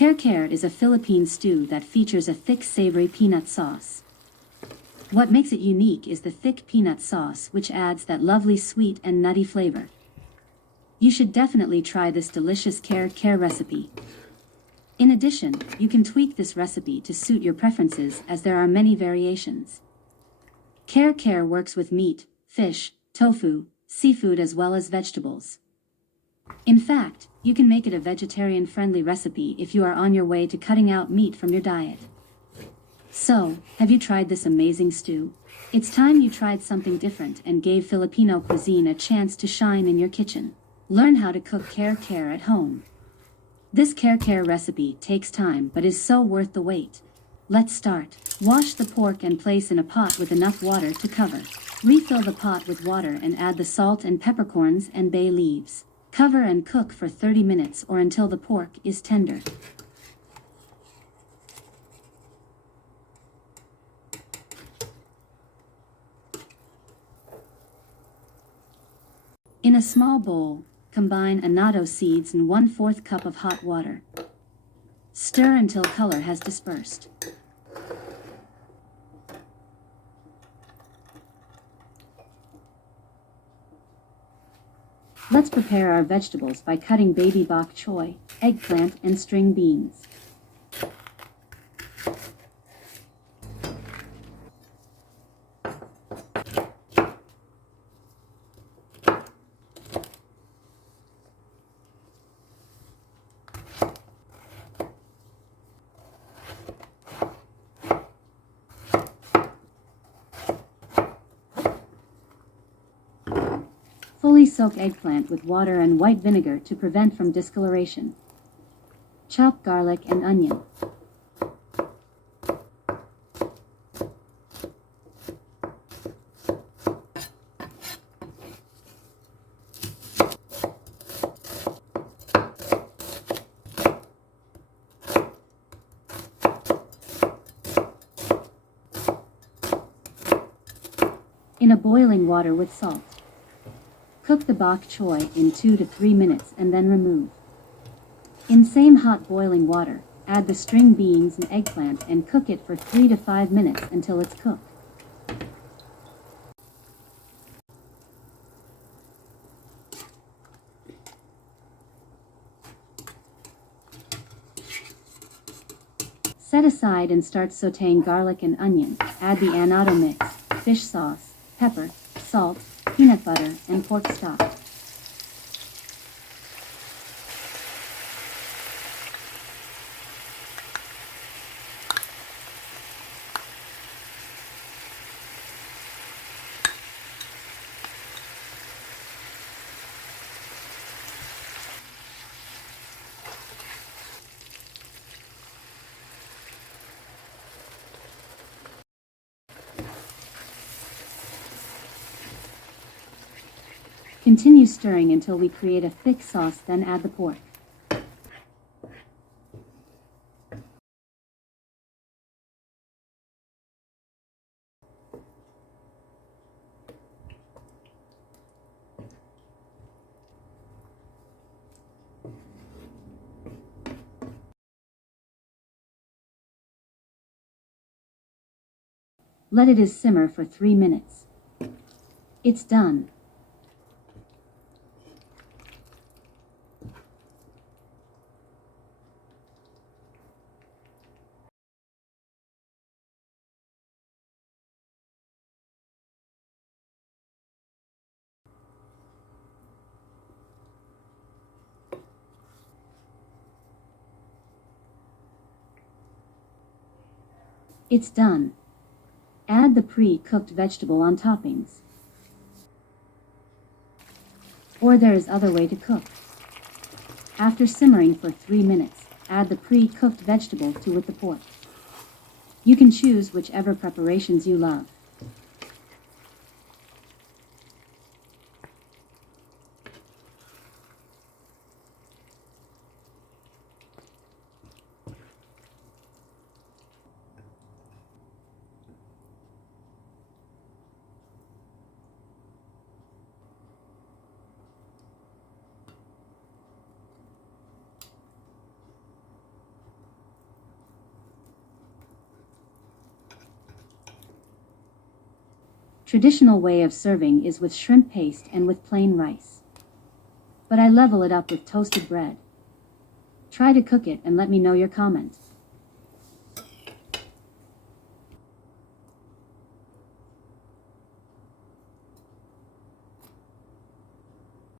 Kare is a Philippine stew that features a thick savory peanut sauce. What makes it unique is the thick peanut sauce, which adds that lovely sweet and nutty flavor. You should definitely try this delicious kare recipe. In addition, you can tweak this recipe to suit your preferences as there are many variations. Kare works with meat, fish, tofu, seafood as well as vegetables. In fact, you can make it a vegetarian-friendly recipe if you are on your way to cutting out meat from your diet. So, have you tried this amazing stew? It's time you tried something different and gave Filipino cuisine a chance to shine in your kitchen. Learn how to cook kare at home. This kare recipe takes time but is so worth the wait. Let's start. Wash the pork and place in a pot with enough water to cover. Refill the pot with water and add the salt and peppercorns and bay leaves. Cover and cook for 30 minutes or until the pork is tender. In a small bowl, combine Annato seeds and 1/4 cup of hot water. Stir until color has dispersed. Let's prepare our vegetables by cutting baby bok choy, eggplant, and string beans. Fully soak eggplant with water and white vinegar to prevent from discoloration. Chop garlic and onion. In a boiling water with salt. Cook the bok choy in 2 to 3 minutes and then remove. In same hot boiling water, add the string beans and eggplant and cook it for 3 to 5 minutes until it's cooked. Set aside and start sautéing garlic and onion. Add the Annato mix, fish sauce, pepper, salt, peanut butter, and pork stock. Continue stirring until we create a thick sauce, then add the pork. Let it simmer for 3 minutes. It's done. It's done. Add the pre-cooked vegetable on toppings. Or there is other way to cook. After simmering for 3 minutes, add the pre-cooked vegetable to with the pork. You can choose whichever preparations you love. Traditional way of serving is with shrimp paste and with plain rice. But I level it up with toasted bread. Try to cook it and let me know your comment.